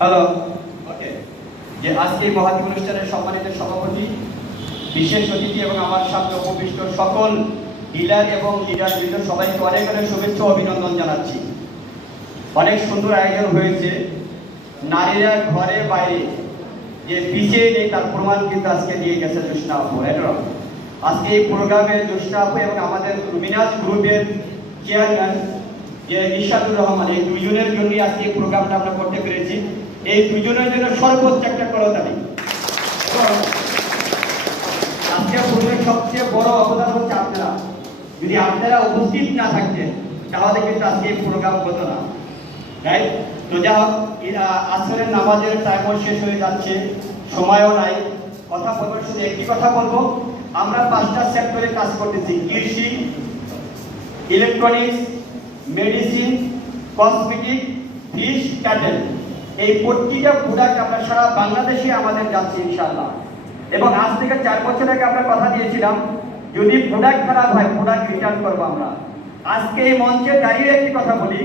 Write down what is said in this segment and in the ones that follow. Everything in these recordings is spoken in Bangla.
হ্যালো, ওকে। যে আজকে মহৎ অনুষ্ঠানের সম্মানিত সভাপতি, বিশেষ অতিথি এবং আমার সামনে উপবিষ্ট সকল ডিলার এবং লিডারবৃন্দ সবাইকে অনেক অনেক শুভেচ্ছা ও অভিনন্দন জানাচ্ছি। অনেক সুন্দর আয়োজন হয়েছে। নারীরা ঘরে বাইরে যে পিছিয়ে নেই তার প্রমাণ কিন্তু আজকে দিয়ে গেছে জোসনা আপু। আজকে এই প্রোগ্রামে জোসনা আপু এবং আমাদের লুমিনাস গ্রুপের চেয়ারম্যান যে নিশাতুর রহমান, এই দুইজনের জন্যই আজকে এই প্রোগ্রামটা আমরা করতে পেরেছি। এই দুজনের জন্য সর্বোচ্চ একটা করতালি। আজকে প্রোগ্রামের সবচেয়ে বড় অবদান হচ্ছে আপনারা। যদি আপনারা উপস্থিত না থাকতেন তাহলে কিন্তু আজকে এই প্রোগ্রাম হতো না, রাইট? তো যা হোক, আসরের নামাজের টাইমও শেষ হয়ে যাচ্ছে, সময়ও নাই। কথা বলবো, শুধু একটি কথা বলবো, আমরা 5টা সেক্টরে কাজ করতেছি: কৃষি, electronics, medicine, cosmetic, fish, cattle. এই প্রত্যেকটা প্রোডাক্ট আমরা সারা বাংলাদেশে আমাদের যাচ্ছে ইনশাআল্লাহ। এবং আজ থেকে 4 বছর আগে আমরা কথা দিয়েছিলাম, যদি প্রোডাক্ট খারাপ হয় প্রোডাক্ট রিটার্ন করবো আমরা। আজকে এই মঞ্চে দাঁড়িয়ে একটি কথা বলি,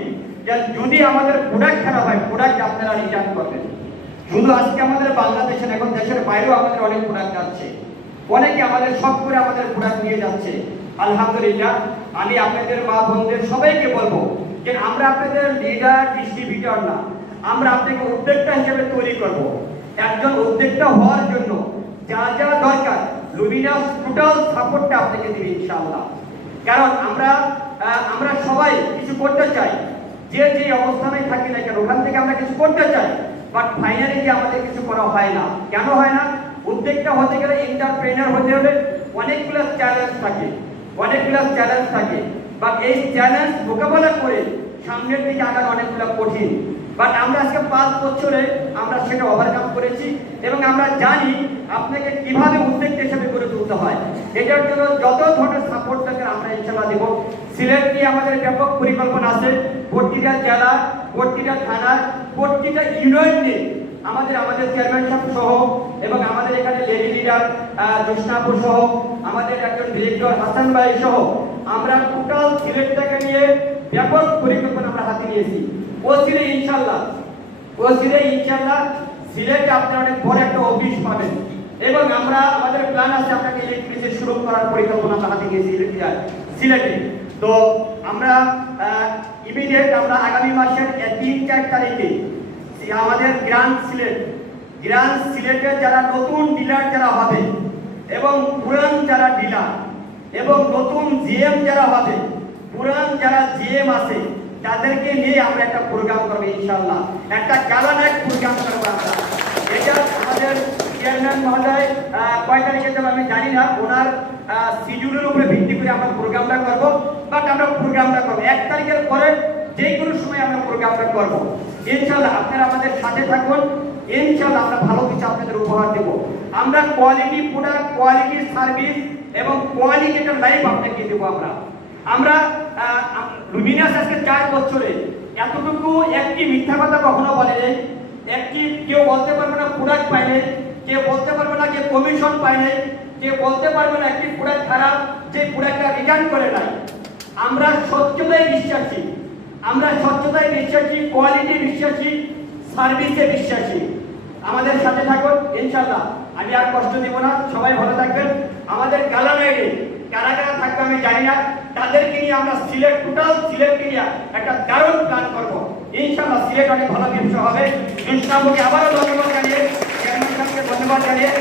যে যদি আমাদের প্রোডাক্ট খারাপ হয় প্রোডাক্ট আপনারা রিটার্ন করবেন। শুধু আজকে আমাদের বাংলাদেশের, এখন দেশের বাইরেও আমাদের অনেক প্রোডাক্ট যাচ্ছে, অনেকে আমাদের শখ করে আমাদের প্রোডাক্ট নিয়ে যাচ্ছে। আলহামদুলিল্লাহ, আমি আপনাদের মা বোনদের সবাইকে বলবো যে আমরা আপনাদের লিডার ডিস্ট্রিবিউটর না, আমরা আপনাকে উদ্যোক্তা হিসেবে তৈরি করব। একজন উদ্যোক্তা হওয়ার জন্য যা যা দরকার লুমিনাস টোটাল সাপোর্টটা আপনাকে দিবে ইনশাআল্লাহ। কারণ আমরা সবাই কিছু করতে চাই, যে যে অবস্থানে থাকি না কেন ওখান থেকে আমরা কিছু করতে চাই, বাট ফাইনালি যে আমাদের কিছু করা হয় না। কেন হয় না? উদ্যোক্তা হতে গেলে, এন্টারপ্রেনার হতে হলে অনেকগুলো চ্যালেঞ্জ থাকে, বাট এই চ্যালেঞ্জ মোকাবেলা করে সামনের দিকে আগানো অনেকগুলো কঠিন। বাট আমরা আজকে 5 বছরে আমরা সেটা ওভারকাম করেছি এবং আমরা জানি আপনাকে কিভাবে উদ্যোক্তা হিসেবে গড়ে তুলতে হয়। এটার জন্য যত ধরনের সাপোর্ট দরকার আমরা ইনশাআল্লাহ দেব। সিলেট নিয়ে আমাদের ব্যাপক পরিকল্পনা আছে। প্রতিটা জেলা, প্রতিটা থানা, প্রতিটা ইউনিয়ন নিয়ে আমাদের চেয়ারম্যান সাহেব সহ এবং আমাদের এখানে লেডি লিডার জোসনা আপু সহ, আমাদের একজন ডিরেক্টর হাসান ভাই সহ আমরা টোটাল সিলেটটাকে নিয়ে ব্যাপক পরিকল্পনা আমরা হাতে নিয়েছি। ওসিরে ইনশাআল্লাহ সিলেটে আপনারা অনেক বড় একটা অফিস পাবেন এবং আমাদের প্ল্যান আছে আপনাকে ইলেকট্রিসিটি শুরু করার পরিকল্পনা আমরা হাতে নিয়েছি সিলেটে। তো আমরা ইমিডিয়েট আমরা আগামী মাসের 3-4 তারিখে আমাদের গ্রান্ড সিলেটের যারা নতুন ডিলার যারা হবে এবং পুরান যারা ডিলার এবং নতুন জিএম যারা হবে, পুরান যারা জিএম আছে তাদেরকে নিয়ে আমরা একটা প্রোগ্রাম করবো ইনশাআল্লাহ। একটা গ্যালানাইট প্রোগ্রাম করবো আমরা। এটা আমাদের চেয়ারম্যান মহোদয় কয় তারিখে যাবে আমি জানি না, ওনার শিডিউলের উপরে ভিত্তি করে আমরা প্রোগ্রামটা করবো। বাট আমরা প্রোগ্রামটা করবো 1 তারিখের পরে যে কোনো সময় আমরা প্রোগ্রামটা করবো ইনশাআল্লাহ। আপনারা আমাদের সাথে থাকুন, ইনশাআল্লাহ আমরা ভালো কিছু আপনাদের উপহার দেব। আমরা কোয়ালিটি প্রোডাক্ট, কোয়ালিটি সার্ভিস এবং কোয়ালিটি একটা লাইফ আপনাকে দেবো। আমরা লুমিনাস আজকে 4 বছরে এতটুকু একটি মিথ্যা কথা কখনো বলে নেই। কেউ বলতে পারবে না প্রোডাক্ট পায় নাই, কেউ বলতে পারবে না যে কমিশন পায় নাই, কেউ বলতে পারবে না একটি প্রোডাক্ট খারাপ যে প্রোডাক্টটা রিটার্ন করে নাই। আমরা স্বচ্ছতায় বিশ্বাসী, কোয়ালিটি বিশ্বাসী, সার্ভিসে বিশ্বাসী। আমাদের সাথে থাকুন ইনশাআল্লাহ। আমি আর কষ্ট দিব না, সবাই ভালো থাকবেন। আমাদের গ্যালানাইডে কারা কারা থাকবে আমি জানি না, তাদেরকে নিয়ে আমরা টোটাল সিলেটকে নিয়ে একটা দারুণ প্ল্যান করবো ইনশাআল্লাহ। সিলেট অনেক ভালো ব্যবসা হবে। জোসনা আপুকে আবারও ধন্যবাদ জানিয়ে, চেয়ারম্যান সাহেবকে ধন্যবাদ জানিয়ে